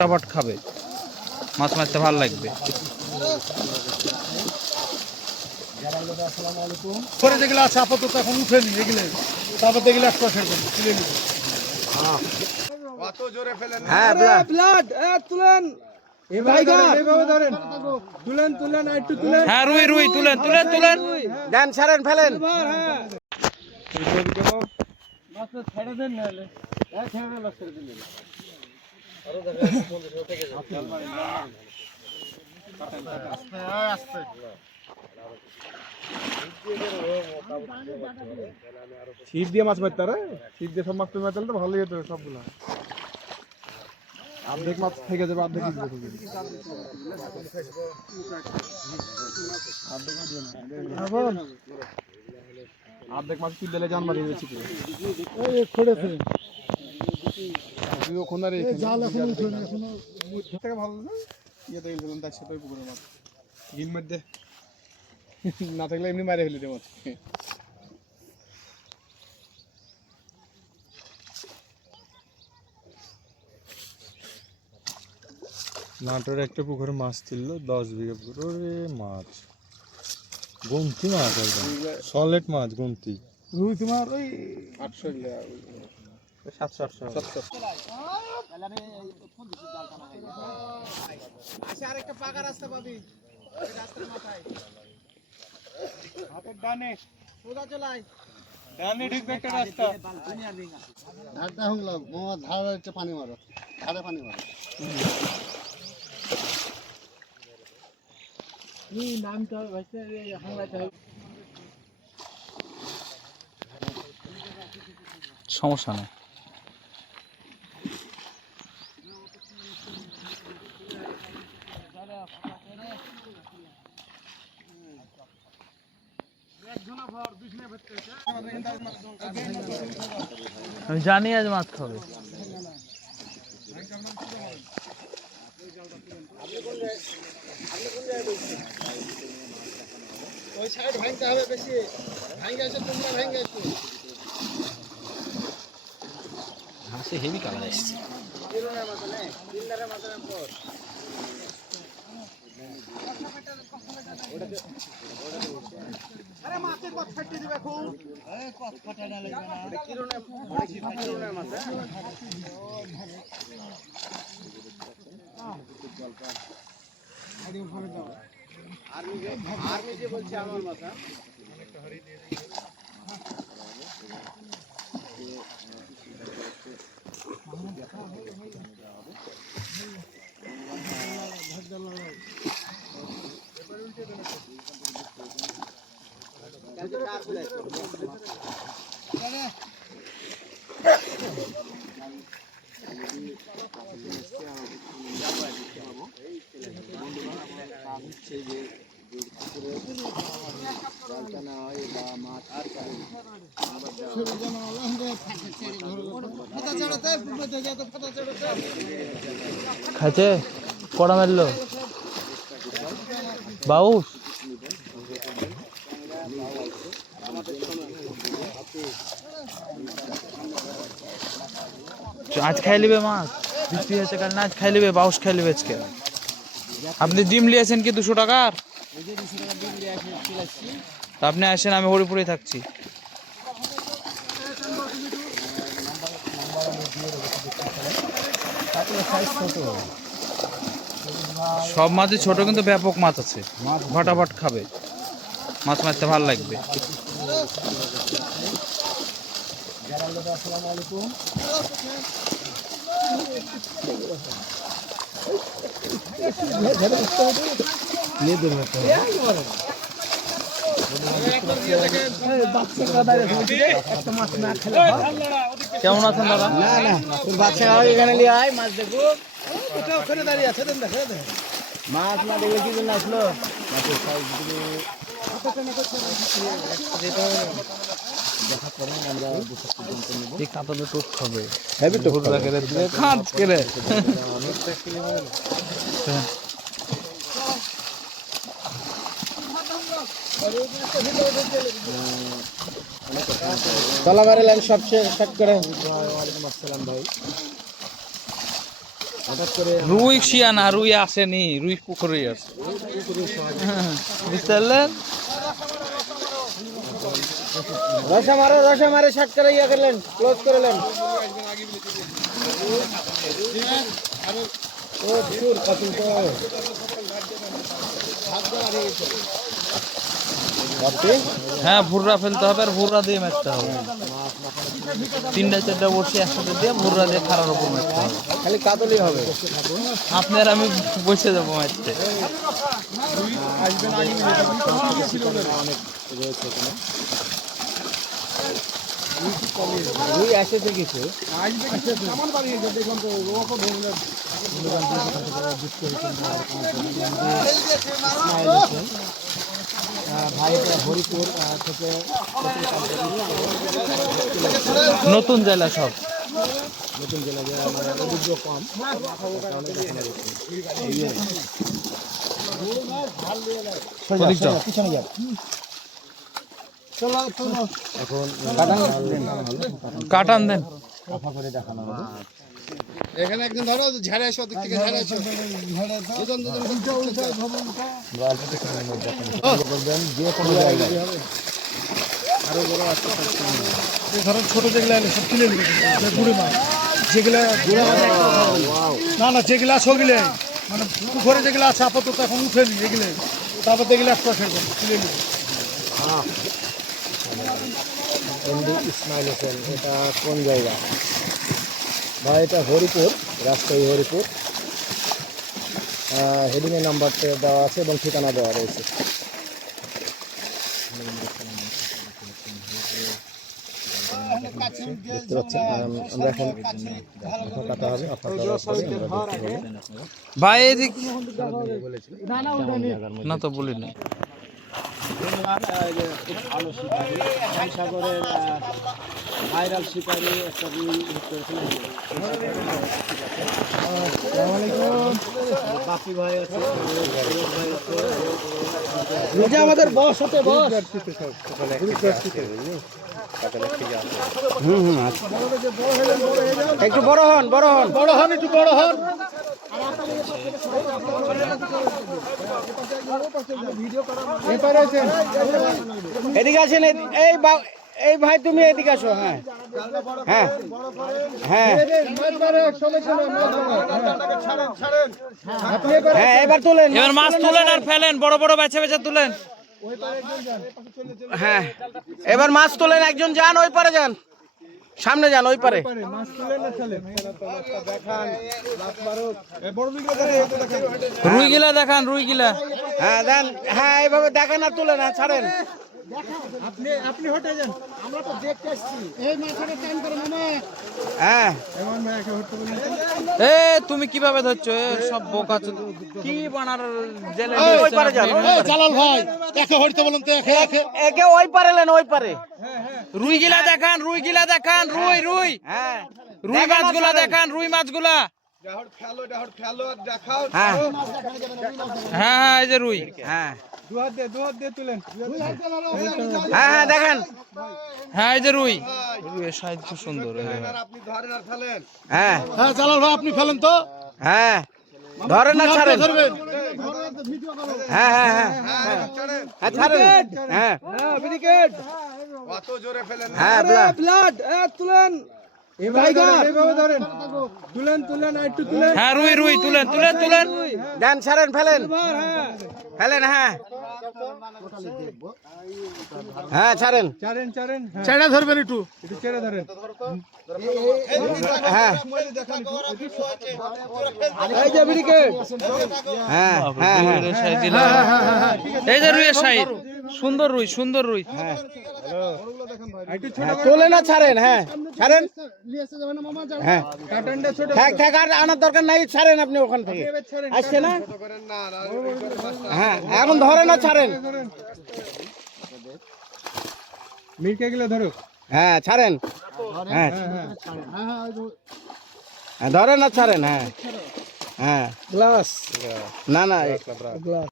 ফটাফট খাবে, মাছ মারতে ভালো লাগবে। করে যেগুলো আছে আপাতত এখন উঠেনি, এগুলো তারপর দেখলে একটা তুলে নিবে। হ্যাঁ তুলেন তুলেন তুলেন একটু তুলেন। হ্যাঁ রুই রুই তুলেন তুলেন তুলেন, দেন ছাড়েন ফেলেন। ছেড়ে দেন নাহলে ছিপ দিয়ে মাছ মারতে রে, ছিপ দিয়ে সব মাছ মারতে তো ভালোই হতো সবগুলো। অর্ধেক মাছ থেকে যাবে, অর্ধেক অর্ধেক মাছ তুলে দিলে জান মারিয়ে দিচ্ছি ওখানে থেকে ভালো না ইয়েতে গেছিলাম তার সাথে পুকুরের মাছ গিল মধ্যে না থাকলে এমনি মারে ফেলে দেবো। নাটোরে একটা পুকুরে মাছ তুললো, 10 বিঘা পুকুর, ওরে মাছ গুমতি মাছ, একদম সলিড মাছ গুমতি। রুই তোমার ওই 800 700 আরেকটা পাকা রাস্তা পাবি, ওই রাস্তার মাথায় হাতের ডানে সোজা চলাই, ডানে ঢুকবে একটা রাস্তা। ধারটা হলো মোয়া ধার হচ্ছে পানি মারো, ধারে পানি মারো। এই নামটা ভাইছে হাঙ্গাতে সমস্যা নেই। আমি জানি আজ মাছ খাবে। ওই সাইড ভাঙতে হবে বেশি, ভাঙে আসে তোমরা ভাঙে আসো। হাসি হেভি কালার আসছে। আরে মাছের কত ফাটতে দিবে এখন, এই কত ফাটা না লাগবে না, এটা কিরনে কিরনে মাছ আর্মি যে বলছে আমার মাথা খাইছে কড়া মারলো বাউস। আজ খাই লিবে মাছ, বৃষ্টি হয়েছে কাল না, আজ খাই লিবে বাউস, খাই লিবে আজকে। আপনি ডিম লিয়েছেন কি 200 টাকার? আপনি আসেন, আমি হরিপুরে থাকছি। সব মাছই ছোট, কিন্তু ব্যাপক মাছ আছে, ফটাফট খাবে, মাছ মারতে ভালো লাগবে। কেমন আছেন দাদা? না না বাচ্চা এখানে নিয়ে আয়, মাছ দেখবো। ওখানে দাঁড়িয়ে আছে, দেন দেখে মাছ না দেখলে কি জন্য আসলো? এই কাতলে টোপ খাবে, হেভি তো খাঁচ কেড়ে। তলা মারে লাইন সবচেয়ে শর্ট করে। ওয়ালাইকুম আসসালাম ভাই। হঠাৎ করে রুই শিয়া না, রুই আসেনি, রুই পুকুরেই আছে। হ্যাঁ, বুঝতে পারলেন? রসা মারে শাক করে ইয়া করলেন, ক্লোজ করলেন। ও দূর কত তো হ্যাঁ, ভুররা ফেলতে হবে আর ভুররা দিয়ে মারতে হবে। 3টা 4টা বড়শি একসাথে দিয়ে ভুররা দিয়ে খারার উপর মারতে হবে। খালি কাতলি হবে। আপনার আমি বসে যাবো মারতে। রুই আসেছে কিছু। হরিপুর থেকে নতুন জেলা সব। নতুন জেলা মানে অভিযোগ কম। ওদিকটা। পিছনে যাও। এখন কাটান দেন। কাফা করে দেখানো হবে। এখানে একজন ধরো, ঝাড়ে আসো, ওদিক থেকে ঝাড়ে আসো। দুজন বলবেন যে কোনো জায়গায় ধরো ছোট যেগুলো এলে সব তুলে নিবে গুড়ি মাছ, যেগুলো না না যেগুলো আছে ওগুলো মানে পুকুরে যেগুলো আছে আপাতত এখন উঠে নি এগুলো, তারপর দেখলে একটা ফেলবেন তুলে নিবে। এমডি ইসমাইল হোসেন, এটা কোন জায়গা ভাই? এটা হরিপুর, রাজশাহী হরিপুর। হেডিংয়ের নাম্বারটা দেওয়া আছে এবং ঠিকানা দেওয়া রয়েছে। দেখতে পাচ্ছেন আমরা এখন কাটা হবে। ভাই এদিক না তো বলি না। ভালো শিকারি, সাগরের ভাইরাল শিকারি একটা রুই বাপি ভাই আছে, আমাদের বস হতে বস। একটু বড় হন, বড় হন, বড় হন, একটু বড় হন। এদিকে আসেন। এই ভাই তুমি এদিকে আসো। হ্যাঁ হ্যাঁ হ্যাঁ হ্যাঁ, এবার তোলেন, এবার মাছ তুলেন আর ফেলেন, বড় বড় বেছে বেছে তুলেন। হ্যাঁ এবার মাছ তোলেন। একজন যান, ওই পারে যান, সামনে যান, ওই পারে। রুই গিলা দেখান, রুই গিলা। হ্যাঁ দেন, হ্যাঁ এইভাবে দেখেন আর তুলেন, হ্যাঁ ছাড়েন। আপনি হটে যান, আমরা তো দেখতে আসছি। এই মাছটা টাইম করে মামা। হ্যাঁ এ তুমি কিভাবে ধরছো? এ সব বোকা কি বানার জেলে ওই পারে যান। জালাল ভাই একে হইতে বলুন তো, একে একে ওই পারে নেন, ওই পারে। রুই গিলা দেখান, রুই গিলা দেখান, রুই রুই হ্যাঁ রুই মাছগুলা দেখান, রুই মাছগুলা। হ্যাঁ হ্যাঁ হ্যাঁ, এই যে রুই। হ্যাঁ দুহাত দিয়ে তুলেন। হ্যাঁ হ্যাঁ দেখেন। হ্যাঁ এই যে রুই। রুইয়ের সাইজ খুব সুন্দর। হ্যাঁ হ্যাঁ জালাল ভাই আপনি ফেলেন তো। হ্যাঁ ধরেন না, ছাড়েন। ধরবেন। হ্যাঁ হ্যাঁ হ্যাঁ হ্যাঁ ছাড়েন। হ্যাঁ হ্যাঁ ব্লাড তুলেন। এইভাবে ধরেন। তুলেন আর একটু তুলেন। হ্যাঁ রুই রুই তুলেন তুলেন তুলেন। দেন, ছাড়েন, ফেলেন ফেলেন। হ্যাঁ হ্যাঁ ছাড়েন। চারেন চেড়ে ধরবেন, একটু চেড়ে ধরেন। হ্যাঁ এই যে ব্রিকেট। হ্যাঁ হ্যাঁ হ্যাঁ রুইয়ের সাইজ দিলাম। এই যে রুইয়ের সাইজ, সুন্দর রুই, সুন্দর রুই। হ্যাঁ তোলে না, ছাড়েন। হ্যাঁ ছাড়েন। হ্যাঁ থাক থাক, আর আনার দরকার নাই, ছাড়েন আপনি ওখান থেকে। আসছে না? হ্যাঁ এখন ধরে না, ছাড়েন। মিরকে গেলে ধরো। হ্যাঁ ছাড়েন। হ্যাঁ হ্যাঁ ধরে না, ছাড়েন। হ্যাঁ হ্যাঁ গ্লাস না না, গ্লাস